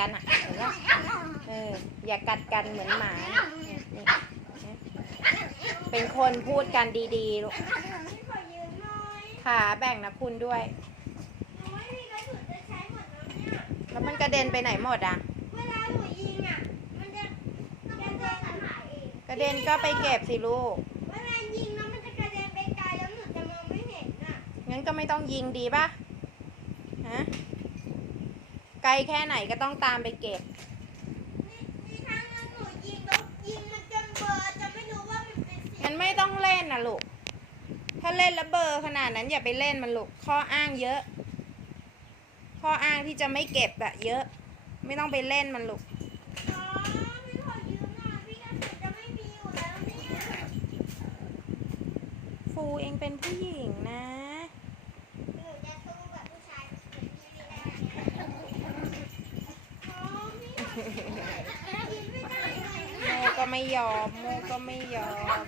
กันอะเห็นปะเอออย่ากัดกันเหมือนหมานี่นี่นี่เป็นคนพูดกันดีๆลูกพี่ขอยืมหน่อยขาแบ่งนะคุณด้วยหนูไม่มีกระสุนจะใช้หมดแล้วเนี่ยแล้วมันกระเด็นไปไหนหมดอะเวลาหนูยิงอะมันจะกระเด็นหายเองกระเด็นก็ไปเก็บสิลูกเวลายิงแล้วมันจะกระเด็นไปไกลแล้วหนูจะมองไม่เห็นน่ะงั้นก็ไม่ต้องยิงดีป่ะฮะ ไกลแค่ไหนก็ต้องตามไปเก็บนี่นี่ถ้างั้นหนูยิงแล้วยิงมันจนเบลอร์จะไม่รู้ว่ามันเป็นสีงั้นไม่ต้องเล่นนะลูก ถ้าเล่นแล้วเบลอร์ขนาดนั้นอย่าไปเล่นมันลูก ข้ออ้างเยอะ ข้ออ้างที่จะไม่เก็บอะเยอะ ไม่ต้องไปเล่นมันลูกอ๋อพี่ขอยืมหน่อยพี่กระสุนจะไม่มีอยู่แล้วเนี่ยฟูเองเป็นผู้หญิงนะ โมก็ไม่ยอมโมก็ไม่ยอม